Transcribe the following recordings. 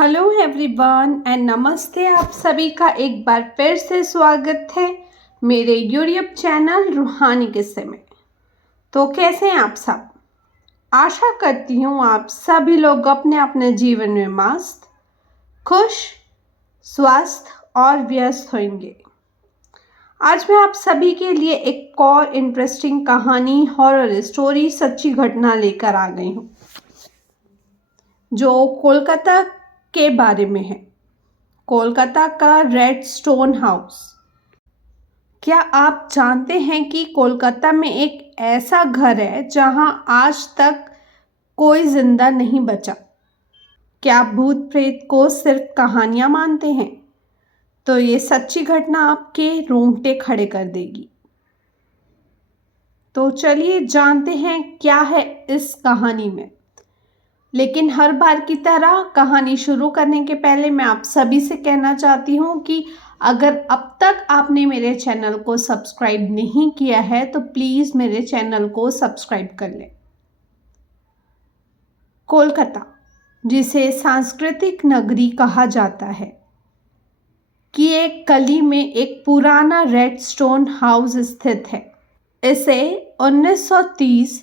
Hello everyone and नमस्ते। आप सभी का एक बार फिर से स्वागत है मेरे यूट्यूब चैनल रूहानी किस्से में। तो कैसे हैं आप सब? आशा करती हूँ आप सभी लोग अपने अपने जीवन में मस्त, खुश, स्वस्थ और व्यस्त होंगे। आज मैं आप सभी के लिए एक और इंटरेस्टिंग कहानी, हॉरर स्टोरी, सच्ची घटना लेकर आ गई हूँ जो कोलकाता के बारे में है। कोलकाता का रेड स्टोन हाउस। क्या आप जानते हैं कि कोलकाता में एक ऐसा घर है जहां आज तक कोई जिंदा नहीं बचा? क्या आप भूत प्रेत को सिर्फ कहानियां मानते हैं? तो ये सच्ची घटना आपके रोंगटे खड़े कर देगी। तो चलिए जानते हैं क्या है इस कहानी में। लेकिन हर बार की तरह कहानी शुरू करने के पहले मैं आप सभी से कहना चाहती हूँ कि अगर अब तक आपने मेरे चैनल को सब्सक्राइब नहीं किया है तो प्लीज़ मेरे चैनल को सब्सक्राइब कर लें। कोलकाता, जिसे सांस्कृतिक नगरी कहा जाता है, की एक गली में एक पुराना रेड स्टोन हाउस स्थित है। इसे 1930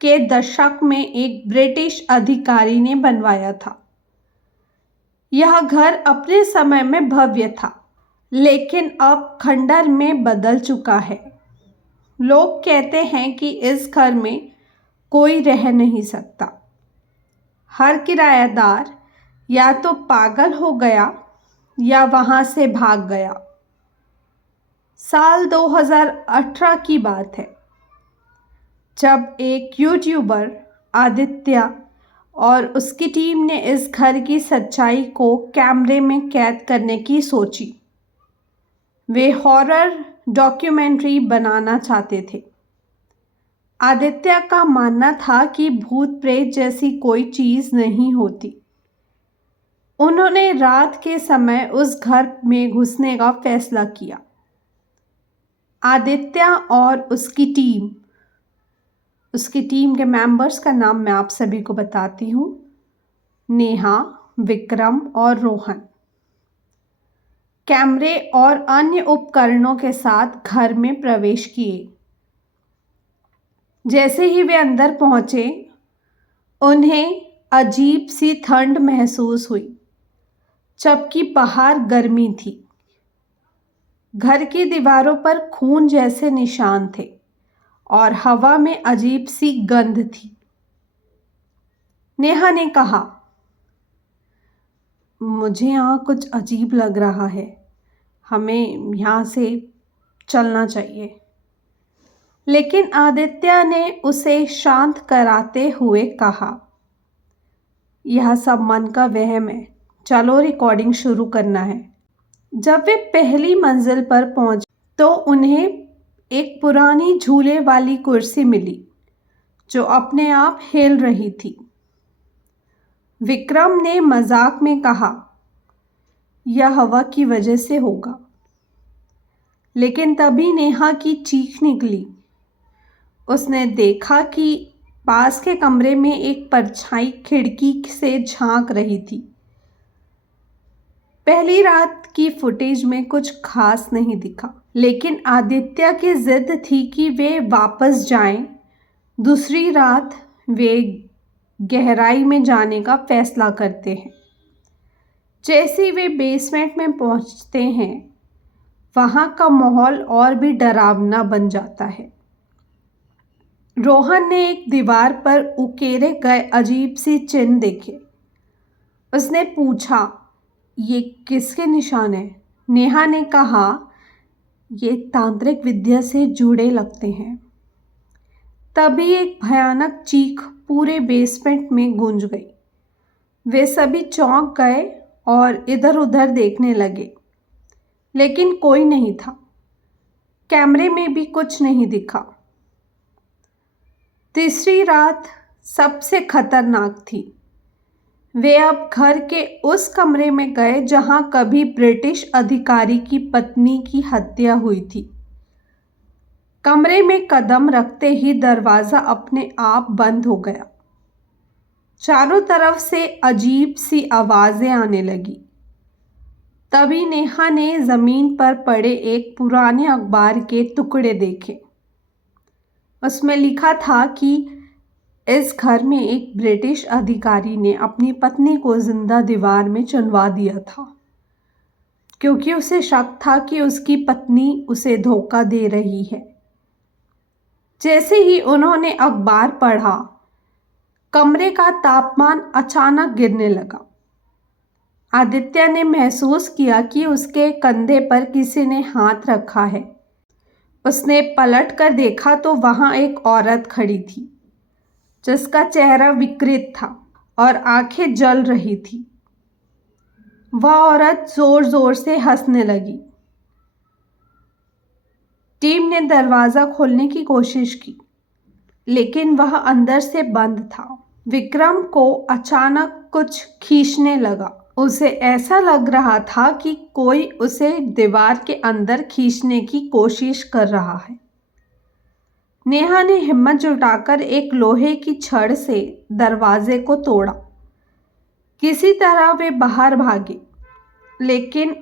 के दशक में एक ब्रिटिश अधिकारी ने बनवाया था। यह घर अपने समय में भव्य था, लेकिन अब खंडर में बदल चुका है। लोग कहते हैं कि इस घर में कोई रह नहीं सकता। हर किराएदार या तो पागल हो गया या वहां से भाग गया। साल 2018 की बात है, जब एक यूट्यूबर आदित्य और उसकी टीम ने इस घर की सच्चाई को कैमरे में कैद करने की सोची। वे हॉरर डॉक्यूमेंट्री बनाना चाहते थे। आदित्य का मानना था कि भूत प्रेत जैसी कोई चीज़ नहीं होती। उन्होंने रात के समय उस घर में घुसने का फैसला किया। आदित्य और उसकी टीम के मेंबर्स का नाम मैं आप सभी को बताती हूँ। नेहा, विक्रम और रोहन कैमरे और अन्य उपकरणों के साथ घर में प्रवेश किए। जैसे ही वे अंदर पहुंचे, उन्हें अजीब सी ठंड महसूस हुई, जबकि बाहर गर्मी थी। घर की दीवारों पर खून जैसे निशान थे और हवा में अजीब सी गंध थी। नेहा ने कहा, मुझे यहाँ कुछ अजीब लग रहा है, हमें यहाँ से चलना चाहिए। लेकिन आदित्य ने उसे शांत कराते हुए कहा, यह सब मन का वहम है, चलो रिकॉर्डिंग शुरू करना है। जब वे पहली मंजिल पर पहुंचे तो उन्हें एक पुरानी झूले वाली कुर्सी मिली जो अपने आप हिल रही थी। विक्रम ने मजाक में कहा, यह हवा की वजह से होगा। लेकिन तभी नेहा की चीख निकली। उसने देखा कि पास के कमरे में एक परछाई खिड़की से झांक रही थी। पहली रात की फुटेज में कुछ खास नहीं दिखा, लेकिन आदित्य की जिद थी कि वे वापस जाएं। दूसरी रात वे गहराई में जाने का फैसला करते हैं। जैसे वे बेसमेंट में पहुंचते हैं, वहां का माहौल और भी डरावना बन जाता है। रोहन ने एक दीवार पर उकेरे गए अजीब सी चिन्ह देखे। उसने पूछा, ये किसके निशान है? नेहा ने कहा, ये तांत्रिक विद्या से जुड़े लगते हैं। तभी एक भयानक चीख पूरे बेसमेंट में गूंज गई। वे सभी चौंक गए और इधर उधर देखने लगे, लेकिन कोई नहीं था। कैमरे में भी कुछ नहीं दिखा। तीसरी रात सबसे खतरनाक थी। वे अब घर के उस कमरे में गए जहां कभी ब्रिटिश अधिकारी की पत्नी की हत्या हुई थी। कमरे में कदम रखते ही दरवाज़ा अपने आप बंद हो गया। चारों तरफ से अजीब सी आवाज़ें आने लगी। तभी नेहा ने ज़मीन पर पड़े एक पुराने अखबार के टुकड़े देखे। उसमें लिखा था कि इस घर में एक ब्रिटिश अधिकारी ने अपनी पत्नी को जिंदा दीवार में चुनवा दिया था, क्योंकि उसे शक था कि उसकी पत्नी उसे धोखा दे रही है। जैसे ही उन्होंने अखबार पढ़ा, कमरे का तापमान अचानक गिरने लगा। आदित्य ने महसूस किया कि उसके कंधे पर किसी ने हाथ रखा है। उसने पलट कर देखा तो वहां एक औरत खड़ी थी, जिसका चेहरा विकृत था और आंखें जल रही थी। वह औरत जोर जोर से हंसने लगी। टीम ने दरवाज़ा खोलने की कोशिश की, लेकिन वह अंदर से बंद था। विक्रम को अचानक कुछ खींचने लगा। उसे ऐसा लग रहा था कि कोई उसे दीवार के अंदर खींचने की कोशिश कर रहा है। नेहा ने हिम्मत जुटाकर एक लोहे की छड़ से दरवाजे को तोड़ा। किसी तरह वे बाहर भागे, लेकिन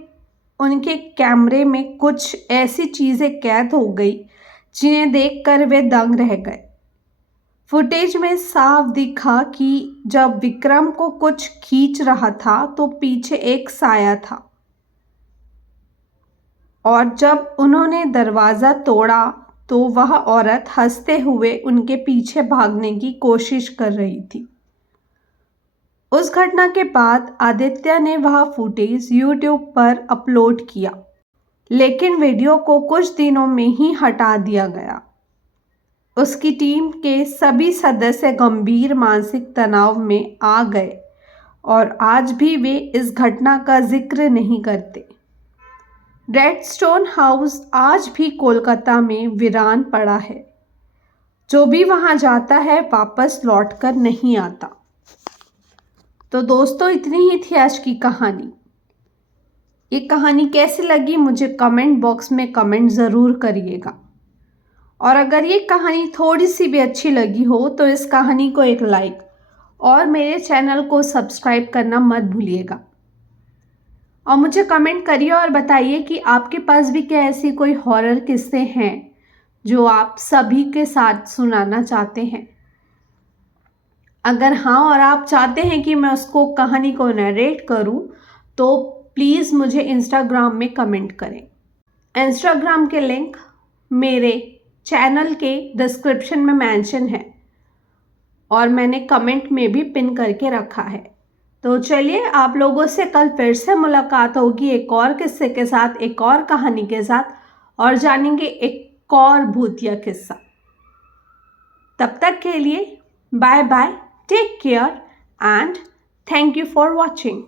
उनके कैमरे में कुछ ऐसी चीज़ें कैद हो गई जिन्हें देखकर वे दंग रह गए। फुटेज में साफ दिखा कि जब विक्रम को कुछ खींच रहा था तो पीछे एक साया था, और जब उन्होंने दरवाज़ा तोड़ा तो वह औरत हंसते हुए उनके पीछे भागने की कोशिश कर रही थी। उस घटना के बाद आदित्य ने वह फुटेज YouTube पर अपलोड किया, लेकिन वीडियो को कुछ दिनों में ही हटा दिया गया। उसकी टीम के सभी सदस्य गंभीर मानसिक तनाव में आ गए और आज भी वे इस घटना का जिक्र नहीं करते। रेडस्टोन हाउस आज भी कोलकाता में वीरान पड़ा है। जो भी वहां जाता है वापस लौटकर नहीं आता। तो दोस्तों, इतनी ही थी आज की कहानी। ये कहानी कैसी लगी मुझे कमेंट बॉक्स में कमेंट ज़रूर करिएगा। और अगर ये कहानी थोड़ी सी भी अच्छी लगी हो तो इस कहानी को एक लाइक और मेरे चैनल को सब्सक्राइब करना मत भूलिएगा। और मुझे कमेंट करिए और बताइए कि आपके पास भी क्या ऐसी कोई हॉरर किस्से हैं जो आप सभी के साथ सुनाना चाहते हैं। अगर हाँ और आप चाहते हैं कि मैं उसको कहानी को नरेट करूं तो प्लीज़ मुझे इंस्टाग्राम में कमेंट करें। इंस्टाग्राम के लिंक मेरे चैनल के डिस्क्रिप्शन में मेंशन है और मैंने कमेंट में भी पिन करके रखा है। तो चलिए, आप लोगों से कल फिर से मुलाकात होगी एक और किस्से के साथ, एक और कहानी के साथ, और जानेंगे एक और भूतिया किस्सा। तब तक के लिए bye bye, take care and thank you for watching.